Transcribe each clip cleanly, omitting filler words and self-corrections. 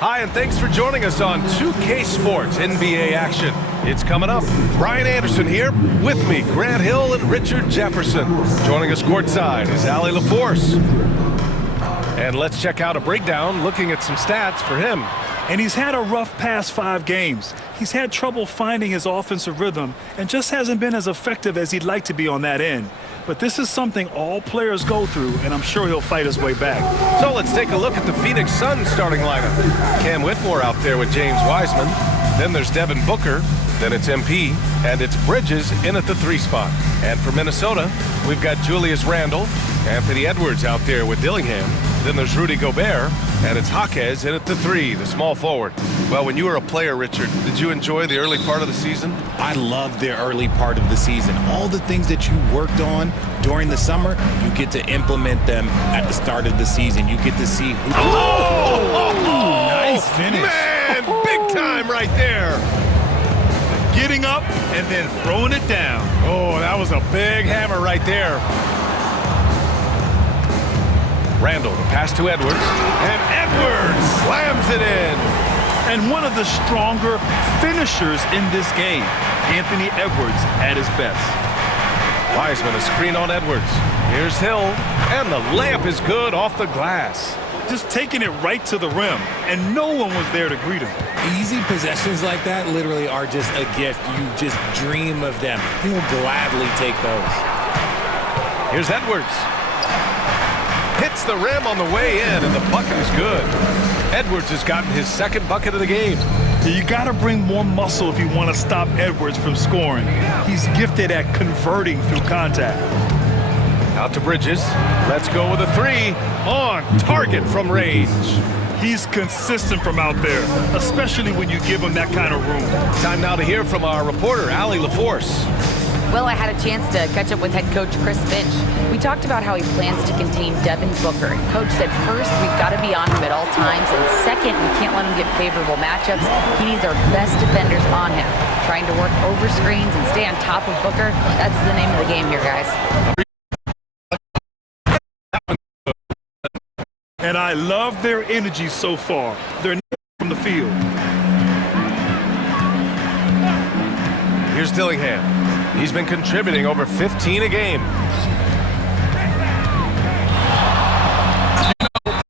Hi, and thanks for joining us on 2K Sports NBA action. It's coming up. Brian Anderson here. With me, Grant Hill and Richard Jefferson. Joining us courtside is Allie LaForce. And let's check out a breakdown looking at some stats for him. And he's had a rough past 5 games. He's had trouble finding his offensive rhythm and just hasn't been as effective as he'd like to be on that end. But this is something all players go through, and I'm sure he'll fight his way back. So let's take a look at the Phoenix Suns starting lineup. Cam Whitmore out there with James Wiseman. Then there's Devin Booker. Then it's MP. And it's Bridges in at the 3 spot. And for Minnesota, we've got Julius Randle, Anthony Edwards out there with Dillingham. Then there's Rudy Gobert. And it's Jaquez in at the 3, the small forward. Well, when you were a player, Richard, did you enjoy the early part of the season? I loved the early part of the season. All the things that you worked on during the summer, you get to implement them at the start of the season. You get to see who... Nice finish. Man, big time right there. Getting up and then throwing it down. Oh, that was a big hammer right there. Randle, the pass to Edwards. And Edwards slams it in. And one of the stronger finishers in this game, Anthony Edwards at his best. Wiseman, a screen on Edwards. Here's Hill. And the layup is good off the glass. Just taking it right to the rim, and no one was there to greet him. Easy possessions like that literally are just a gift. You just dream of them. He'll gladly take those. Here's Edwards. Hits the rim on the way in, and the bucket is good. Edwards has gotten his 2nd bucket of the game. You got to bring more muscle if you want to stop Edwards from scoring. He's gifted at converting through contact. Out to Bridges. Let's go with a 3 on target from range. He's consistent from out there, especially when you give him that kind of room. Time now to hear from our reporter, Allie LaForce. Well, I had a chance to catch up with head coach Chris Finch. We talked about how he plans to contain Devin Booker. Coach said first, we've got to be on him at all times, and second, we can't let him get favorable matchups. He needs our best defenders on him. Trying to work over screens and stay on top of Booker, that's the name of the game here, guys. And I love their energy so far. They're from the field. Here's Dillingham. He's been contributing over 15 a game. A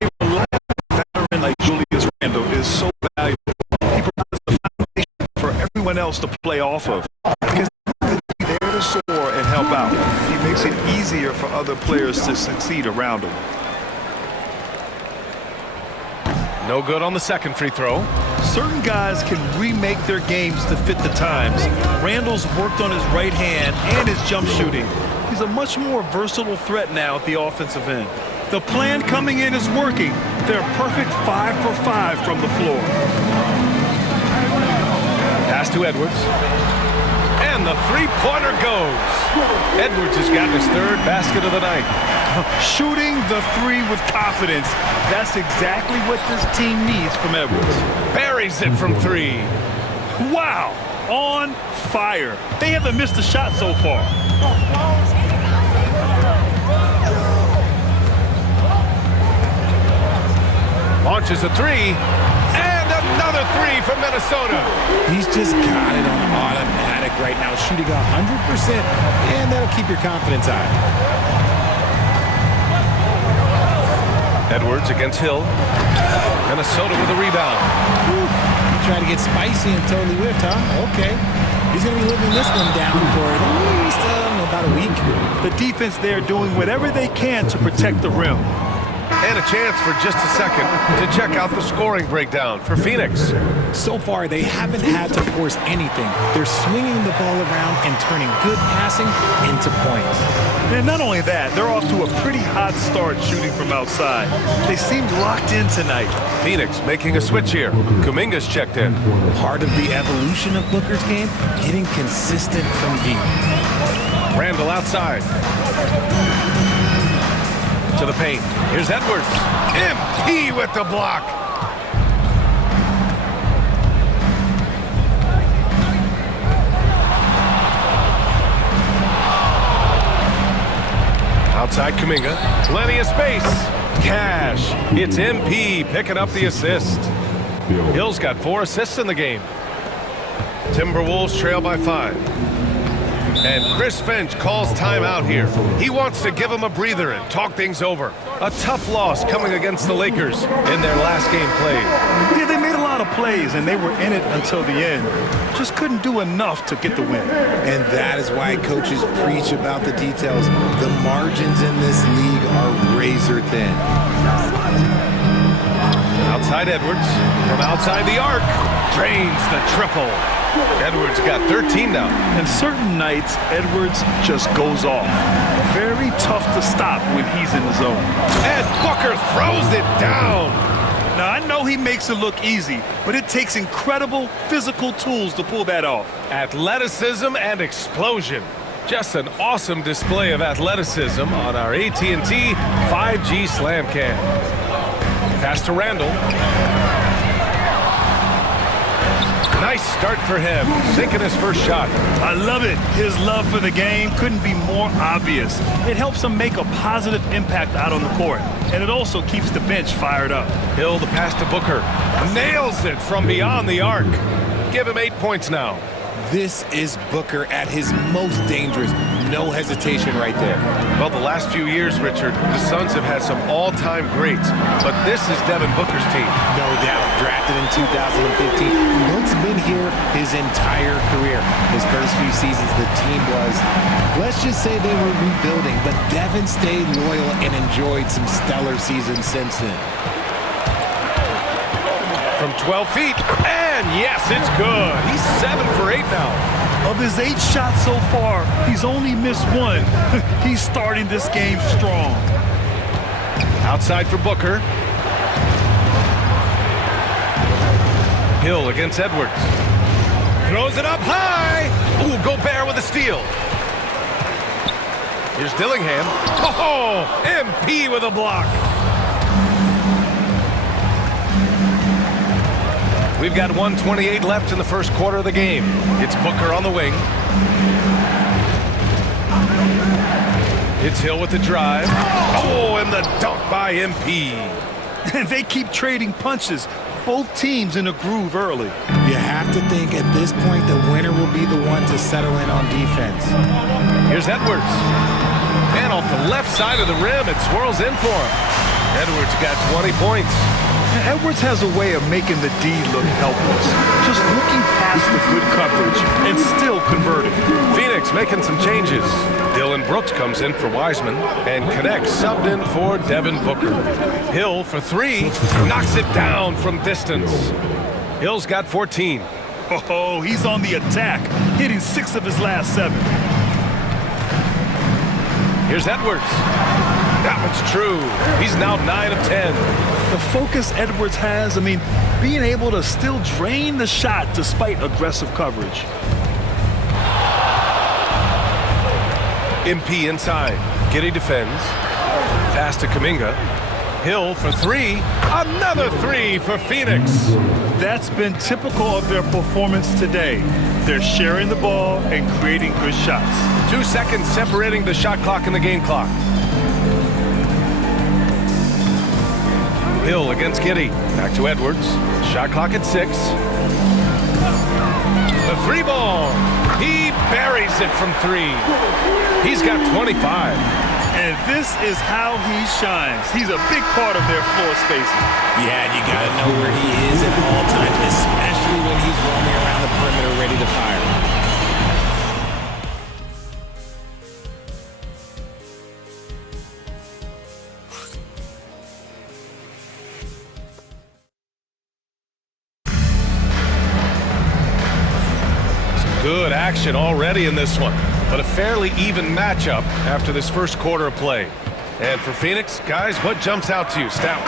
veteran like Julius Randle is so valuable. He provides the foundation for everyone else to play off of. Because he's there to soar and help out. He makes it easier for other players to succeed around him. No good on the 2nd free throw. Certain guys can remake their games to fit the times. Randle's worked on his right hand and his jump shooting. He's a much more versatile threat now at the offensive end. The plan coming in is working. They're perfect 5 for 5 from the floor. Pass to Edwards. And the 3-pointer goes. Edwards has gotten his 3rd basket of the night. Shooting the 3 with confidence. That's exactly what this team needs from Edwards. Buries it from 3. Wow, on fire. They haven't missed a shot so far. Launches a 3. And another 3 from Minnesota. He's just got it on automatic right now, shooting 100%, and that'll keep your confidence high. Edwards against Hill. Minnesota with a rebound. He tried to get spicy and totally whiffed, huh? Okay. He's going to be living this one down for at least about a week. The defense there doing whatever they can to protect the rim. And a chance for just a second to check out the scoring breakdown for Phoenix. So far, they haven't had to force anything. They're swinging the ball around and turning good passing into points. And not only that, they're off to a pretty hot start shooting from outside. They seem locked in tonight. Phoenix making a switch here. Kuminga's checked in. Part of the evolution of Booker's game, getting consistent from deep. Randle outside. To the paint. Here's Edwards. MP with the block. Outside Kuminga. Plenty of space. Cash. It's MP picking up the assist. Hill's got 4 assists in the game. Timberwolves trail by 5. And Chris Finch calls timeout here. He wants to give him a breather and talk things over. A tough loss coming against the Lakers in their last game played. Yeah, they made a lot of plays, and they were in it until the end. Just couldn't do enough to get the win. And that is why coaches preach about the details. The margins in this league are razor thin. Outside Edwards, from outside the arc, drains the triple. Edwards got 13 now. And certain nights, Edwards just goes off. Very tough to stop when he's in the zone. And Booker throws it down. Now, I know he makes it look easy, but it takes incredible physical tools to pull that off. Athleticism and explosion. Just an awesome display of athleticism on our AT&T 5G Slam Cam. Pass to Randall. Nice start for him, sinking his first shot. I love it. His love for the game couldn't be more obvious. It helps him make a positive impact out on the court, and it also keeps the bench fired up. Hill, the pass to Booker. Nails it from beyond the arc. Give him 8 points now. This is Booker at his most dangerous. No hesitation right there. Well, the last few years, Richard, the Suns have had some all-time greats, but this is Devin Booker's team. No doubt, drafted in 2015. Book's been here his entire career. His first few seasons, the team was, let's just say they were rebuilding, but Devin stayed loyal and enjoyed some stellar seasons since then. From 12 feet, and yes, it's good. He's 7 for 8 now. Of his 8 shots so far, he's only missed 1. He's starting this game strong. Outside for Booker. Hill against Edwards. Throws it up high. Ooh, Gobert with a steal. Here's Dillingham. Oh, MP with a block. We've got 1:28 left in the first quarter of the game. It's Booker on the wing. It's Hill with the drive. Oh, and the dunk by MP. And they keep trading punches. Both teams in a groove early. You have to think at this point the winner will be the one to settle in on defense. Here's Edwards. And off the left side of the rim, it swirls in for him. Edwards got 20 points. Edwards has a way of making the D look helpless. Just looking past the good coverage and still converting. Phoenix making some changes. Dylan Brooks comes in for Wiseman and connects, subbed in for Devin Booker. Hill for 3, knocks it down from distance. Hill's got 14. Oh, he's on the attack, hitting 6 of his last 7. Here's Edwards. That one's true. He's now 9 of 10. The focus Edwards has, being able to still drain the shot despite aggressive coverage. MP inside. Giddey defends. Pass to Kuminga. Hill for 3. Another 3 for Phoenix. That's been typical of their performance today. They're sharing the ball and creating good shots. 2 seconds separating the shot clock and the game clock. Hill against Giddey. Back to Edwards. Shot clock at 6. The 3 ball. He buries it from 3. He's got 25. And this is how he shines. He's a big part of their floor spacing. Yeah, you got to know where he is at all times, especially when he's roaming around the perimeter ready to fire. Good action already in this one, but a fairly even matchup after this first quarter of play. And for Phoenix, guys, what jumps out to you? Stout.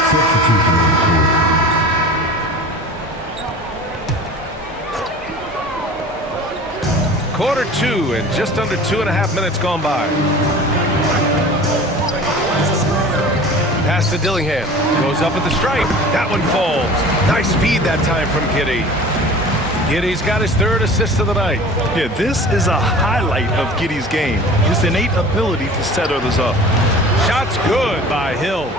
Quarter 2 and just under 2.5 minutes gone by. Pass to Dillingham. Goes up at the stripe. That one falls. Nice feed that time from Giddey. Giddey's got his 3rd assist of the night. Yeah, this is a highlight of Giddey's game. His innate ability to set others up. Shot's good by Hill.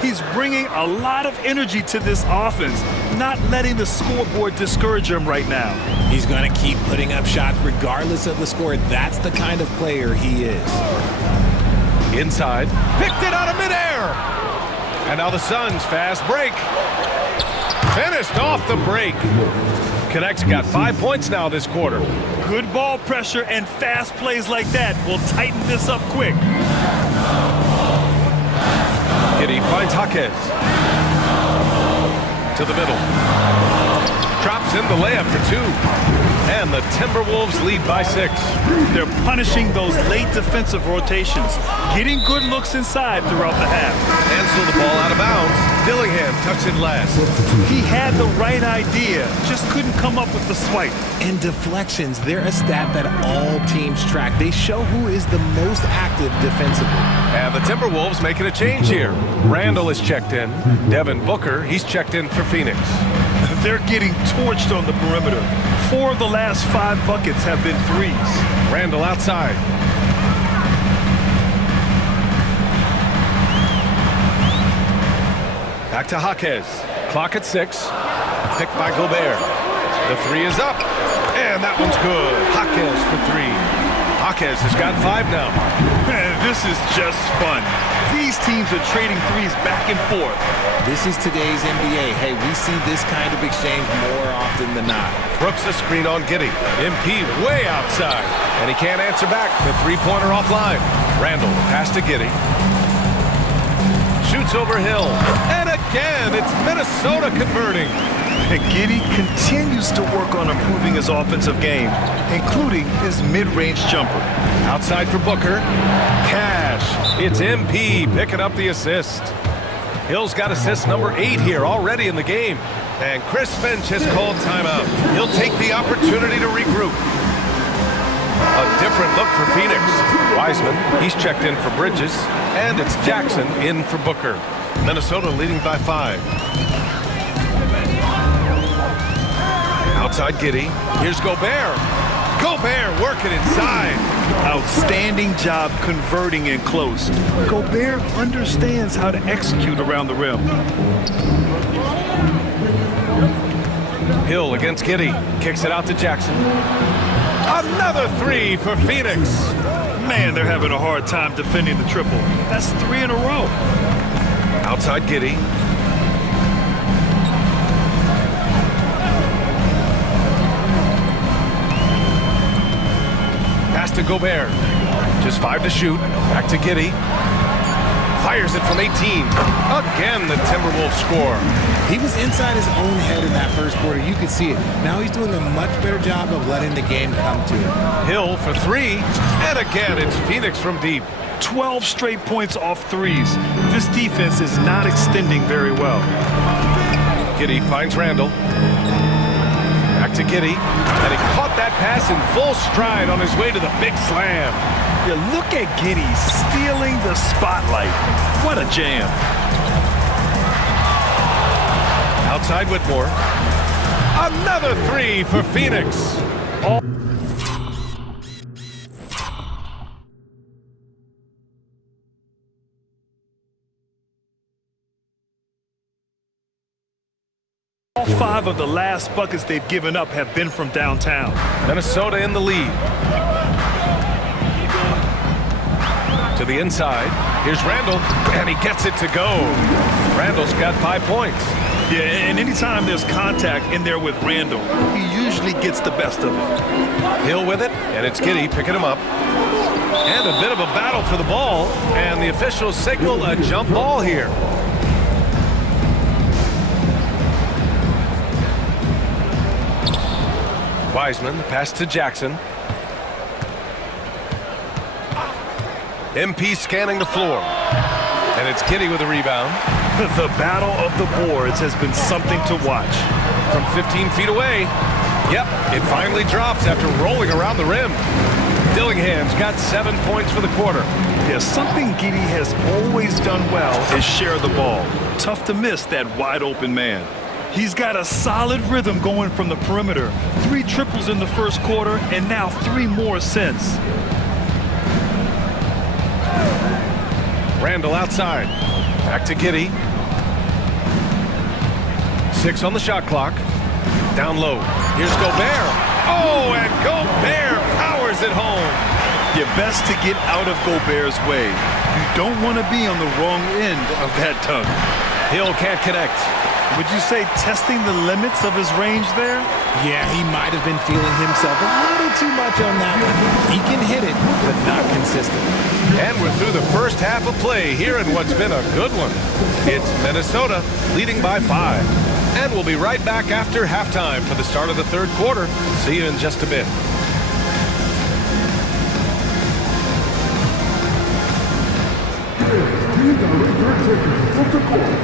He's bringing a lot of energy to this offense, not letting the scoreboard discourage him right now. He's going to keep putting up shots regardless of the score. That's the kind of player he is. Inside, picked it out of midair. And now the Suns fast break. Finished off the break. Connect's got 5 points now this quarter. Good ball pressure and fast plays like that will tighten this up quick. Giddey finds Jaquez. To the middle. Drops in the layup for 2. And the Timberwolves lead by 6. They're punishing those late defensive rotations, getting good looks inside throughout the half. Ansel the ball out of bounds. Dillingham tucks it last. He had the right idea, just couldn't come up with the swipe. And deflections, they're a stat that all teams track. They show who is the most active defensively. And the Timberwolves making a change here. Randall is checked in. Devin Booker, he's checked in for Phoenix. They're getting torched on the perimeter. 4 of the last 5 buckets have been threes. Randall outside. Back to Jaquez. Clock at 6. Picked by Gobert. The 3 is up. And that one's good. Jaquez for 3. Jaquez has got 5 now. Man, this is just fun. These teams are trading threes back and forth. This is today's NBA. Hey, we see this kind of exchange more often than not. Brooks a screen on Giddey. MP way outside. And he can't answer back. The three-pointer offline. Randall, pass to Giddey. Shoots over Hill. And again, it's Minnesota converting. And Giddey continues to work on improving his offensive game, including his mid-range jumper. Outside for Booker. Cash. It's MP picking up the assist. Hill's got assist number 8 here already in the game. And Chris Finch has called timeout. He'll take the opportunity to regroup. A different look for Phoenix. Wiseman, he's checked in for Bridges. And it's Jackson in for Booker. Minnesota leading by 5. Outside Giddey. Here's Gobert. Gobert working inside. Outstanding job converting in close. Gobert understands how to execute around the rim. Hill against Giddey. Kicks it out to Jackson. Another 3 for Phoenix. Man, they're having a hard time defending the triple. That's 3 in a row. Outside Giddey. Pass to Gobert. Just 5 to shoot. Back to Giddey. Fires it from 18. Again, the Timberwolves score. He was inside his own head in that first quarter. You could see it. Now he's doing a much better job of letting the game come to him. Hill for 3. And again, it's Phoenix from deep. 12 straight points off threes. This defense is not extending very well. Giddey finds Randall. Back to Giddey. And he caught that pass in full stride on his way to the big slam. Yeah, look at Giddey stealing the spotlight. What a jam. Outside Whitmore. Another 3 for Phoenix. All 5 of the last buckets they've given up have been from downtown. Minnesota in the lead. To the inside. Here's Randall, and he gets it to go. Randall's got 5 points. Yeah, and anytime there's contact in there with Randall, he usually gets the best of it. Hill with it, and it's Giddey picking him up. And a bit of a battle for the ball, and the officials signal a jump ball here. Wiseman, pass to Jackson. MP scanning the floor. And it's Giddey with a rebound. The battle of the boards has been something to watch. From 15 feet away. Yep, it finally drops after rolling around the rim. Dillingham's got 7 points for the quarter. Yeah, something Giddey has always done well is share the ball. Tough to miss that wide open man. He's got a solid rhythm going from the perimeter. 3 triples in the first quarter, and now 3 more since. Randall outside. Back to Giddey. 6 on the shot clock. Down low. Here's Gobert. Oh, and Gobert powers it home. You're best to get out of Gobert's way. You don't want to be on the wrong end of that dunk. Hill can't connect. Would you say testing the limits of his range there? Yeah, he might have been feeling himself a little too much on that one. He can hit it, but not consistent. And we're through the first half of play here in what's been a good one. It's Minnesota leading by 5. And we'll be right back after halftime for the start of the third quarter. See you in just a bit. Please direct your attention from the court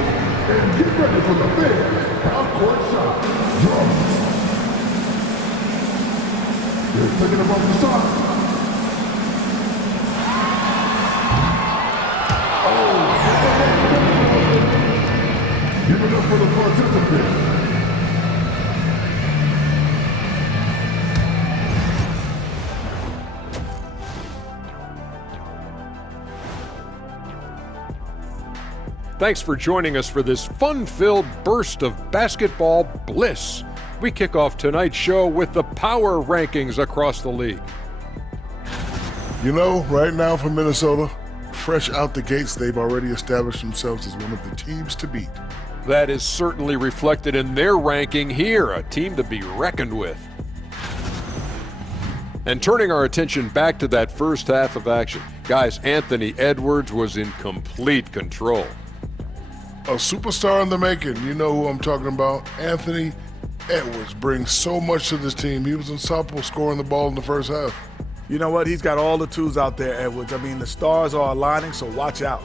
and get ready for the big half-court shot. Drums. They're taking them off the side. Give it up for the participants. Thanks for joining us for this fun-filled burst of basketball bliss. We kick off tonight's show with the power rankings across the league. You know, right now for Minnesota, fresh out the gates, they've already established themselves as one of the teams to beat. That is certainly reflected in their ranking here, a team to be reckoned with. And turning our attention back to that first half of action, guys, Anthony Edwards was in complete control. A superstar in the making. You know who I'm talking about. Anthony Edwards brings so much to this team. He was unstoppable scoring the ball in the first half. You know what? He's got all the tools out there, Edwards. I mean, the stars are aligning, so watch out.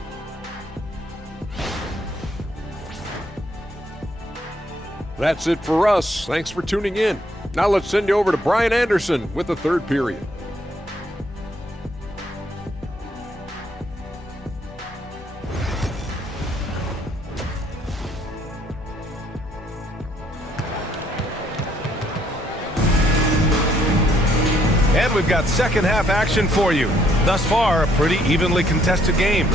That's it for us. Thanks for tuning in. Now let's send you over to Brian Anderson with the third period. And we've got second half action for you. Thus far, a pretty evenly contested game.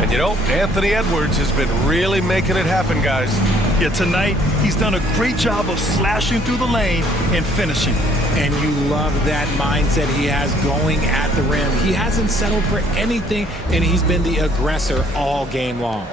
And you know, Anthony Edwards has been really making it happen, guys. Yeah, tonight he's done a great job of slashing through the lane and finishing. And you love that mindset he has going at the rim. He hasn't settled for anything, and he's been the aggressor all game long.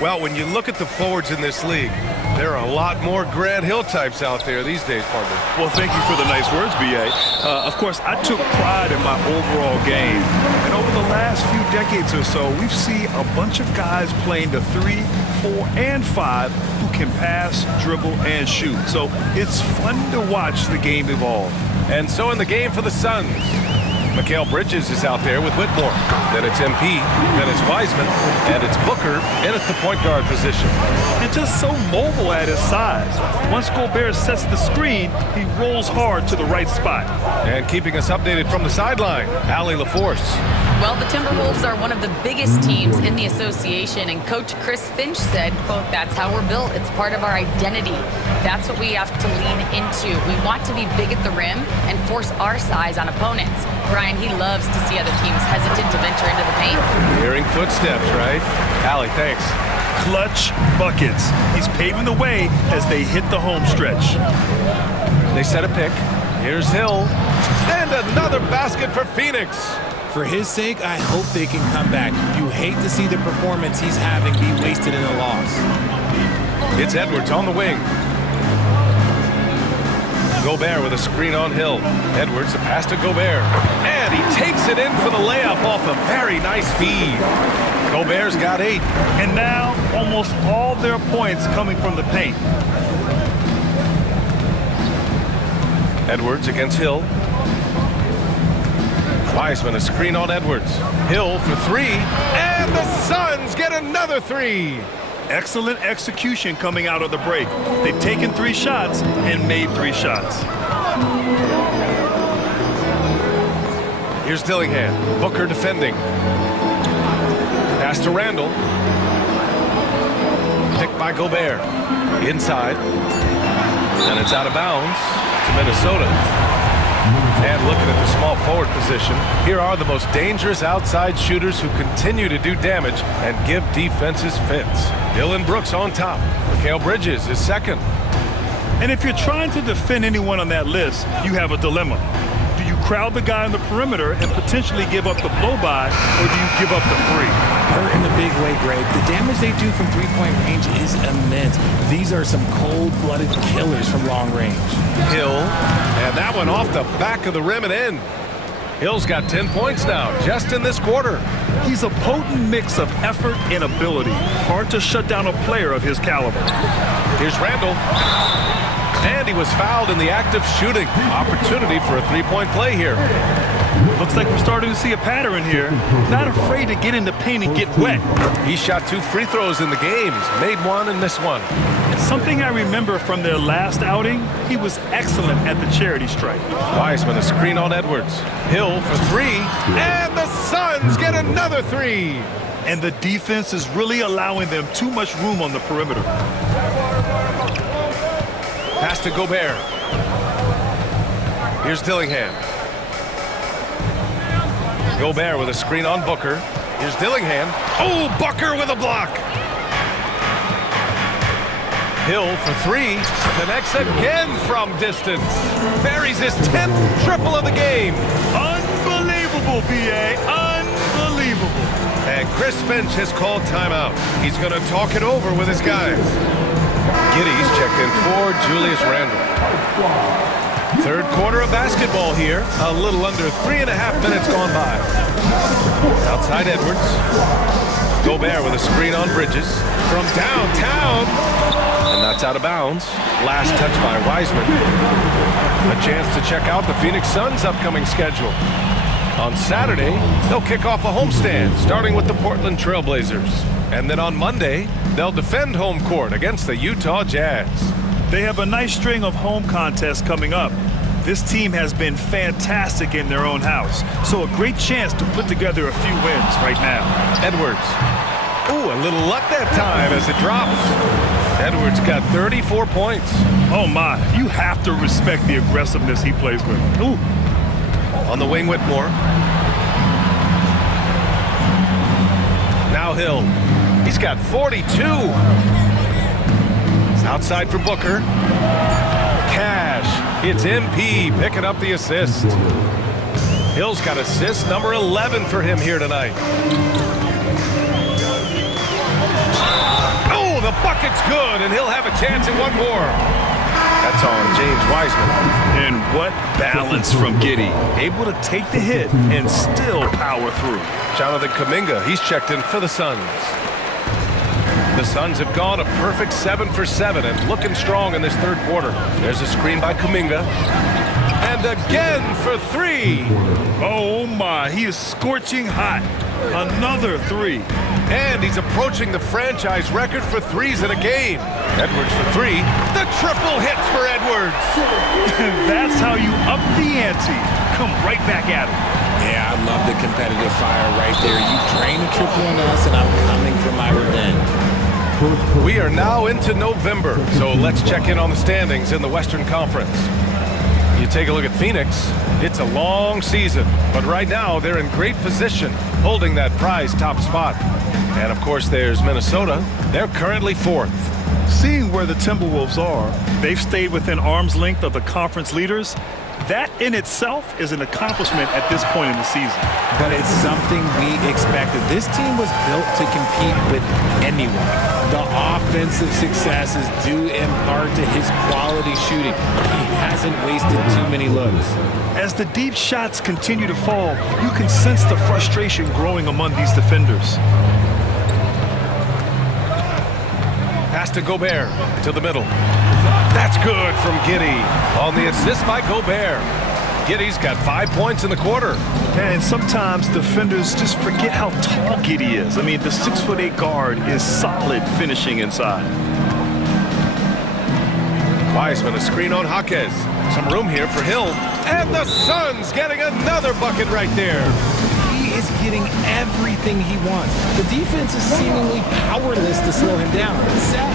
Well, when you look at the forwards in this league, there are a lot more Grant Hill types out there these days, partner. Well, thank you for the nice words, B.A. Of course, I took pride in my overall game. And over the last few decades or so, we've seen a bunch of guys playing the 3, 4, and 5 who can pass, dribble, and shoot. So it's fun to watch the game evolve. And so in the game for the Suns, Mikal Bridges is out there with Whitmore. Then it's MP, then it's Wiseman, and it's Booker in at the point guard position. And just so mobile at his size. Once Gobert sets the screen, he rolls hard to the right spot. And keeping us updated from the sideline, Allie LaForce. Well, the Timberwolves are one of the biggest teams in the association, and Coach Chris Finch said, quote, "That's how we're built. It's part of our identity. That's what we have to lean into. We want to be big at the rim and force our size on opponents." Brian, he loves to see other teams hesitant to venture into the paint. Hearing footsteps, right? Allie, thanks. Clutch buckets. He's paving the way as they hit the home stretch. They set a pick. Here's Hill. And another basket for Phoenix. For his sake, I hope they can come back. You hate to see the performance he's having be wasted in a loss. It's Edwards on the wing. Gobert with a screen on Hill. Edwards, a pass to Gobert. And he takes it in for the layup off a very nice feed. Gobert's got 8. And now, almost all their points coming from the paint. Edwards against Hill. Wiseman, a screen on Edwards. Hill for 3. And the Suns get another 3. Excellent execution coming out of the break. They've taken 3 shots and made 3 shots. Here's Dillingham. Booker defending. Pass to Randall. Picked by Gobert. Inside. And it's out of bounds to Minnesota. And looking at the small forward position, here are the most dangerous outside shooters who continue to do damage and give defenses fits. Dylan Brooks on top. Mikal Bridges is second. And if you're trying to defend anyone on that list, you have a dilemma. Do you crowd the guy on the perimeter and potentially give up the blow-by, or do you give up the three? Hurt in a big way, Greg. The damage they do from three-point range is immense. These are some cold-blooded killers from long range. Hill, and that one off the back of the rim and in. Hill's got 10 points now, just in this quarter. He's a potent mix of effort and ability. Hard to shut down a player of his caliber. Here's Randall. And he was fouled in the act of shooting. Opportunity for a three-point play here. Looks like we're starting to see a pattern here. Not afraid to get in the paint and get wet. He shot 2 free throws in the game. He's made one and missed one. Something I remember from their last outing, he was excellent at the charity stripe. Wiseman, a screen on Edwards. Hill for 3. And the Suns get another 3. And the defense is really allowing them too much room on the perimeter. Pass to Gobert. Here's Dillingham. Gobert with a screen on Booker. Here's Dillingham. Oh, Booker with a block. Hill for 3. Connects again from distance. Buries his 10th triple of the game. Unbelievable, B.A. Unbelievable. And Chris Finch has called timeout. He's going to talk it over with his guys. Giddey's checked in for Julius Randle. Third quarter of basketball here. A little under 3.5 minutes gone by. Outside Edwards. Gobert with a screen on Bridges. From downtown. And that's out of bounds. Last touch by Wiseman. A chance to check out the Phoenix Suns' upcoming schedule. On Saturday, they'll kick off a homestand, starting with the Portland Trailblazers. And then on Monday, they'll defend home court against the Utah Jazz. They have a nice string of home contests coming up. This team has been fantastic in their own house, so a great chance to put together a few wins right now. Edwards. Ooh, a little luck that time as it drops. Edwards got 34 points. Oh my, you have to respect the aggressiveness he plays with. Ooh. On the wing, Whitmore. Now Hill. He's got 42. Outside for Booker. Cash. It's MP picking up the assist. Hill's got assist number 11 for him here tonight. Oh, the bucket's good, and he'll have a chance at one more. That's on James Wiseman. And what balance from Giddey. Able to take the hit and still power through. Jonathan Kuminga, he's checked in for the Suns. The Suns have gone a perfect 7 for 7 and looking strong in this third quarter. There's a screen by Kuminga. And again for 3. Oh my, he is scorching hot. Another 3. And he's approaching the franchise record for threes in a game. Edwards for 3. The triple hits for Edwards. That's how you up the ante. Come right back at him. Yeah, I love the competitive fire right there. You drain a triple on us, and I'm coming for my revenge. We are now into November, so let's check in on the standings in the Western Conference. You take a look at Phoenix, it's a long season, but right now they're in great position, holding that prize top spot. And of course there's Minnesota. They're currently 4th. Seeing where the Timberwolves are, they've stayed within arm's length of the conference leaders. That in itself is an accomplishment at this point in the season. But it's something we expected. This team was built to compete with anyone. The offensive success is due in part to his quality shooting. He hasn't wasted too many looks. As the deep shots continue to fall, you can sense the frustration growing among these defenders. Pass to Gobert, to the middle. That's good from Giddey. On the assist by Gobert. Giddey's got 5 points in the quarter. And sometimes defenders just forget how tall Giddey is. I mean, the 6'8" guard is solid finishing inside. Wiseman, a screen on Jaquez. Some room here for Hill. And the Suns getting another bucket right there. He is getting everything he wants. The defense is seemingly powerless to slow him down. It's sad.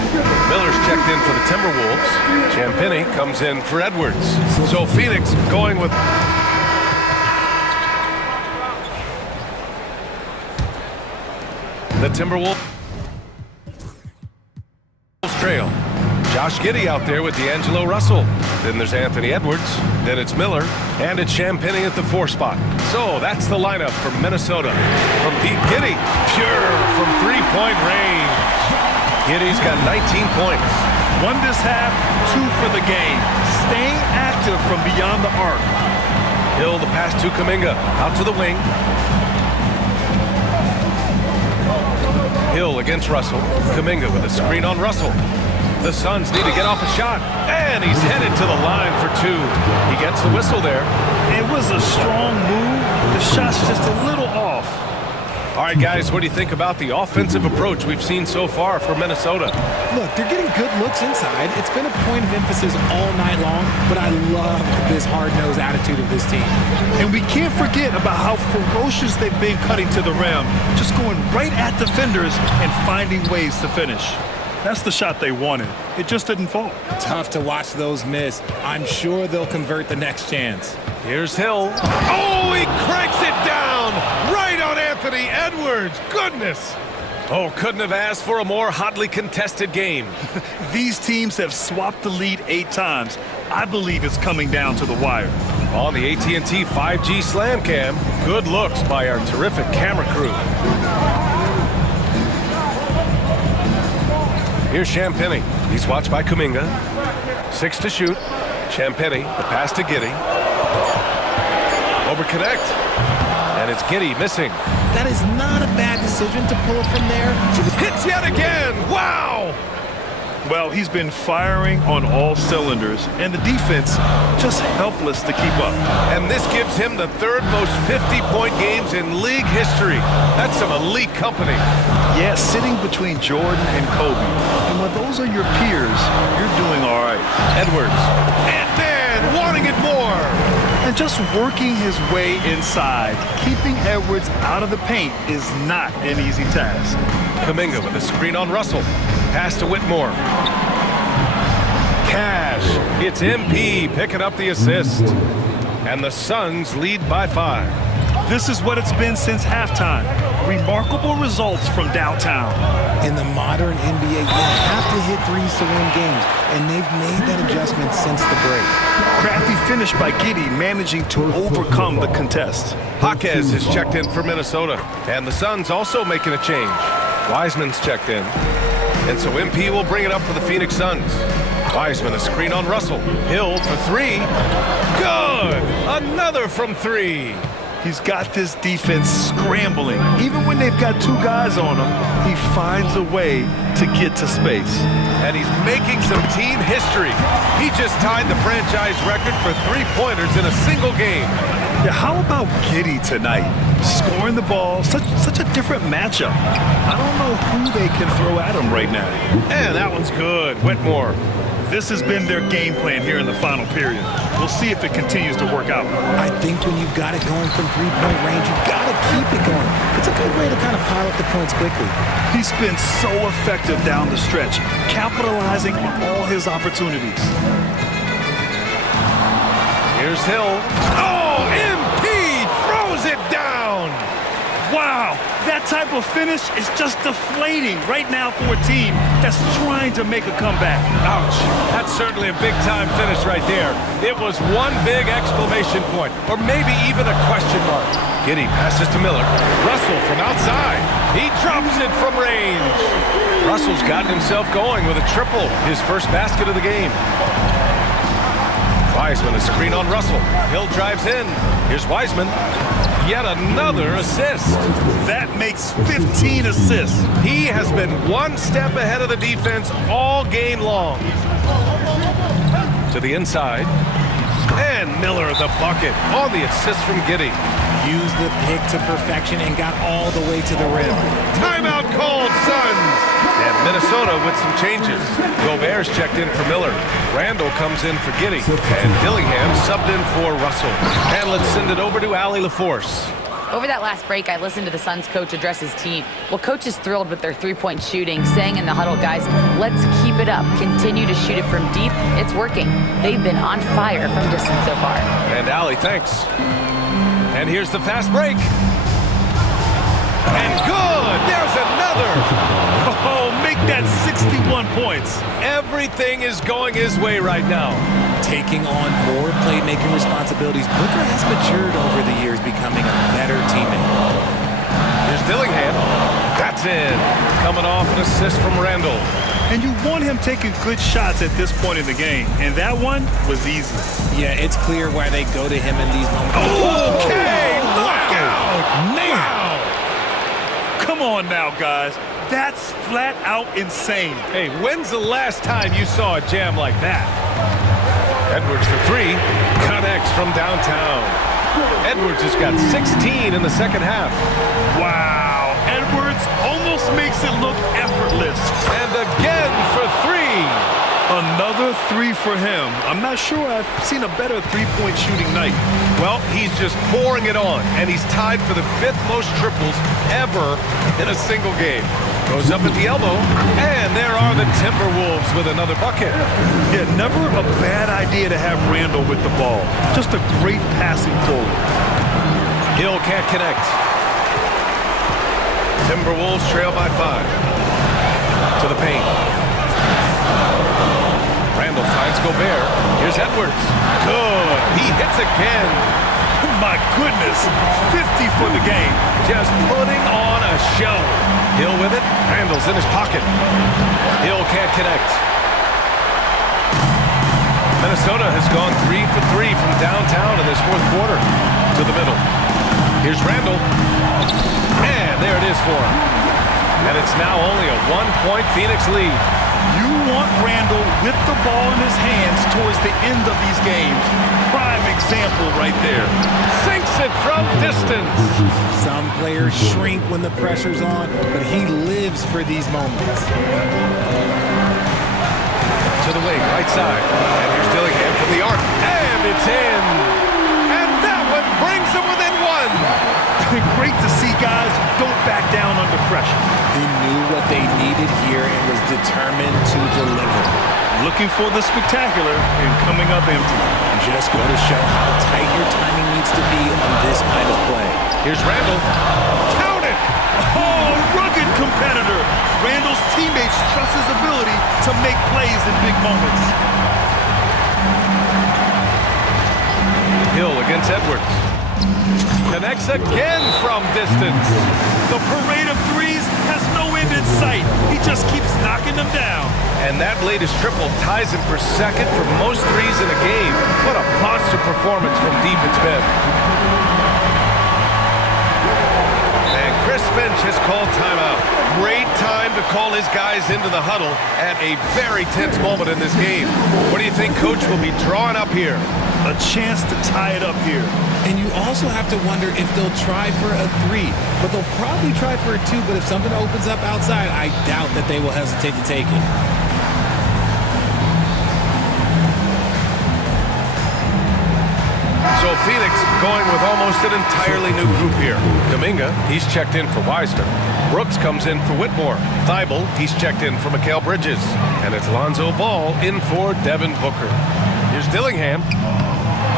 Miller's checked in for the Timberwolves. Champagny comes in for Edwards. So Phoenix going with The Timberwolves trail. Josh Giddey out there with D'Angelo Russell. Then there's Anthony Edwards. Then it's Miller. And it's Champagnie at the 4 spot. So that's the lineup from Minnesota. From deep, Giddey, pure from three-point range. Giddey's got 19 points. 1 this half, 2 for the game. Staying active from beyond the arc. Hill, the pass to Kuminga. Out to the wing. Hill against Russell. Kuminga with a screen on Russell. The Suns need to get off a shot. And he's headed to the line for 2. He gets the whistle there. It was a strong move. The shot's just a little off. All right, guys, what do you think about the offensive approach we've seen so far for Minnesota? Look, they're getting good looks inside. It's been a point of emphasis all night long, but I love this hard-nosed attitude of this team. And we can't forget about how ferocious they've been cutting to the rim, just going right at defenders and finding ways to finish. That's the shot they wanted. It just didn't fall. Tough to watch those miss. I'm sure they'll convert the next chance. Here's Hill. Oh, he cranks it down right on Anthony Edwards. Goodness. Oh, couldn't have asked for a more hotly contested game. These teams have swapped the lead 8 times. I believe it's coming down to the wire. On the AT&T 5G Slam Cam, good looks by our terrific camera crew. Here's Champagnie. He's watched by Kuminga. 6 to shoot. Champagnie, the pass to Giddey. Over connect. And it's Giddey missing. That is not a bad decision to pull it from there. Hits yet again. Wow. Well, he's been firing on all cylinders, and the defense just helpless to keep up. And this gives him the 3rd most 50-point games in league history. That's some elite company. Yeah, sitting between Jordan and Kobe. And when those are your peers, you're doing all right. Edwards. And wanting it more. And just working his way inside, keeping Edwards out of the paint is not an easy task. Kuminga with a screen on Russell. Pass to Whitmore. Cash. It's MP picking up the assist. And the Suns lead by 5. This is what it's been since halftime. Remarkable results from downtown. In the modern NBA, you have to hit threes to win games, and they've made that adjustment since the break. Crafty finish by Giddey, managing to overcome the contest. Jaquez is checked in for Minnesota, and the Suns also making a change. Wiseman's checked in, and so MP will bring it up for the Phoenix Suns. Wiseman a screen on Russell. Hill for 3. Good! Another from 3. He's got this defense scrambling. Even when they've got 2 guys on him, he finds a way to get to space. And he's making some team history. He just tied the franchise record for 3-pointers in a single game. Yeah, how about Giddey tonight? Scoring the ball, such a different matchup. I don't know who they can throw at him right now. And that one's good. Whitmore. This has been their game plan here in the final period. We'll see if it continues to work out. I think when you've got it going from 3-point range, you've got to keep it going. It's a good way to kind of pile up the points quickly. He's been so effective down the stretch, capitalizing on all his opportunities. Here's Hill. Oh, MP throws it down. Wow, that type of finish is just deflating right now for a team that's trying to make a comeback. Ouch. That's certainly a big-time finish right there. It was one big exclamation point, or maybe even a question mark. Giddey passes to Miller. Russell from outside. He drops it from range. Russell's gotten himself going with a triple, his first basket of the game. Wiseman a screen on Russell. Hill drives in. Here's Wiseman. Yet another assist. That makes 15 assists. He has been one step ahead of the defense all game long. To the inside. And Miller the bucket on the assist from Giddey. Used the pick to perfection and got all the way to the rim. Timeout called, Suns. And Minnesota with some changes. Gobert's checked in for Miller. Randall comes in for Giddey. And Dillingham subbed in for Russell. And let's send it over to Allie LaForce. Over that last break, I listened to the Suns coach address his team. Well, coach is thrilled with their 3-point shooting, saying in the huddle, guys, let's keep it up. Continue to shoot it from deep. It's working. They've been on fire from distance so far. And Allie, thanks. And here's the fast break. And good! There's another 61 points. Everything is going his way right now. Taking on more playmaking responsibilities, Booker has matured over the years, becoming a better teammate. Here's Dillingham. That's in. Coming off an assist from Randall. And you want him taking good shots at this point in the game. And that one was easy. Yeah, it's clear why they go to him in these moments. Okay, look out! Man! Come on now, guys. That's flat out insane. Hey, when's the last time you saw a jam like that? Edwards for three. Connects from downtown. Edwards has got 16 in the second half. Wow. Edwards almost makes it look effortless. And again for three. Another three for him. I'm not sure I've seen a better three-point shooting night. Well, he's just pouring it on, and he's tied for the 5th most triples ever in a single game. Goes up at the elbow, and there are the Timberwolves with another bucket. Yeah, never a bad idea to have Randall with the ball. Just a great passing forward. Hill can't connect. Timberwolves trail by 5. To the paint. Randall finds Gobert. Here's Edwards. Good. He hits again. My goodness, 50 for the game. Just putting on a show. Hill with it. Randall's in his pocket. Hill can't connect. Minnesota has gone 3 for 3 from downtown in this fourth quarter. To the middle. Here's Randall. And there it is for him. And it's now only a 1-point Phoenix lead. You want Randall with the ball in his hands towards the end of these games. Prime example right there. Sinks it from distance. Some players shrink when the pressure's on, but he lives for these moments. To the wing, right side. And here's Dillingham from the arc. And it's in. And that one brings him within 1. Great to see guys who don't back down under pressure. He knew what they needed here and was determined to deliver. Looking for the spectacular and coming up empty. Just go to show how tight your timing needs to be on this kind of play. Here's Randall. Count it! Oh, rugged competitor. Randall's teammates trust his ability to make plays in big moments. Hill against Edwards. Connects again from distance. The parade of threes has no end in sight. He just keeps knocking them down. And that latest triple ties him for second for most threes in a game. What a monster performance from deep it's been. And Chris Finch has called timeout. Great time to call his guys into the huddle at a very tense moment in this game. What do you think Coach will be drawing up here? A chance to tie it up here. And you also have to wonder if they'll try for a 3. But they'll probably try for a 2. But if something opens up outside, I doubt that they will hesitate to take it. So Phoenix going with almost an entirely new group here. Kuminga, he's checked in for Wiseman. Brooks comes in for Whitmore. Thibault, he's checked in for Mikal Bridges. And it's Lonzo Ball in for Devin Booker. Here's Dillingham.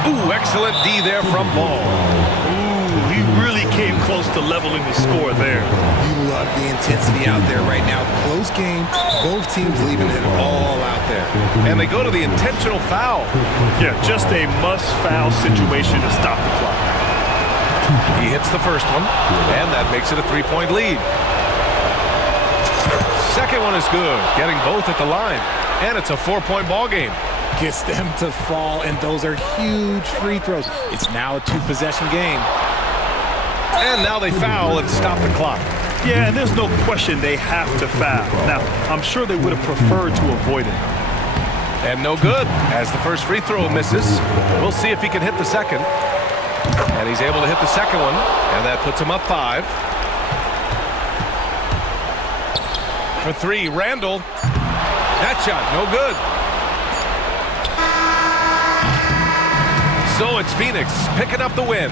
Ooh, excellent D there from Ball. Ooh, he really came close to leveling the score there. You love the intensity out there right now. Close game. Both teams leaving it all out there. And they go to the intentional foul. Yeah, just a must-foul situation to stop the clock. He hits the first one, and that makes it a 3-point lead. Second one is good, getting both at the line. And it's a 4-point ball game. Gets them to fall, and those are huge free throws. It's now a 2-possession game. And now they foul and stop the clock. Yeah, and there's no question they have to foul. Now, I'm sure they would have preferred to avoid it. And no good, as the first free throw misses. We'll see if he can hit the second. And he's able to hit the second one, and that puts him up 5. For 3, Randall. That shot, no good. So it's Phoenix picking up the win.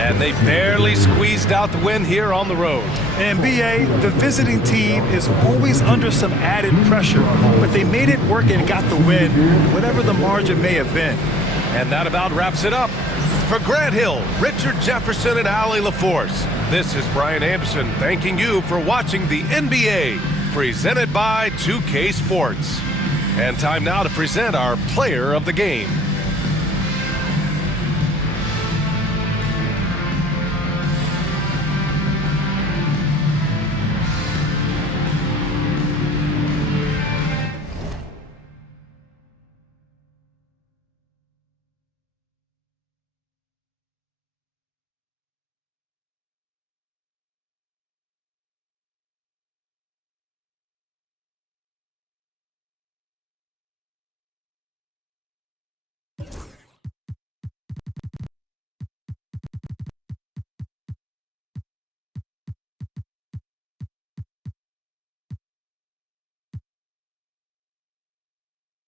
And they barely squeezed out the win here on the road. NBA, the visiting team is always under some added pressure, but they made it work and got the win, whatever the margin may have been. And that about wraps it up. For Grant Hill, Richard Jefferson, and Allie LaForce, this is Brian Anderson thanking you for watching the NBA presented by 2K Sports. And time now to present our player of the game.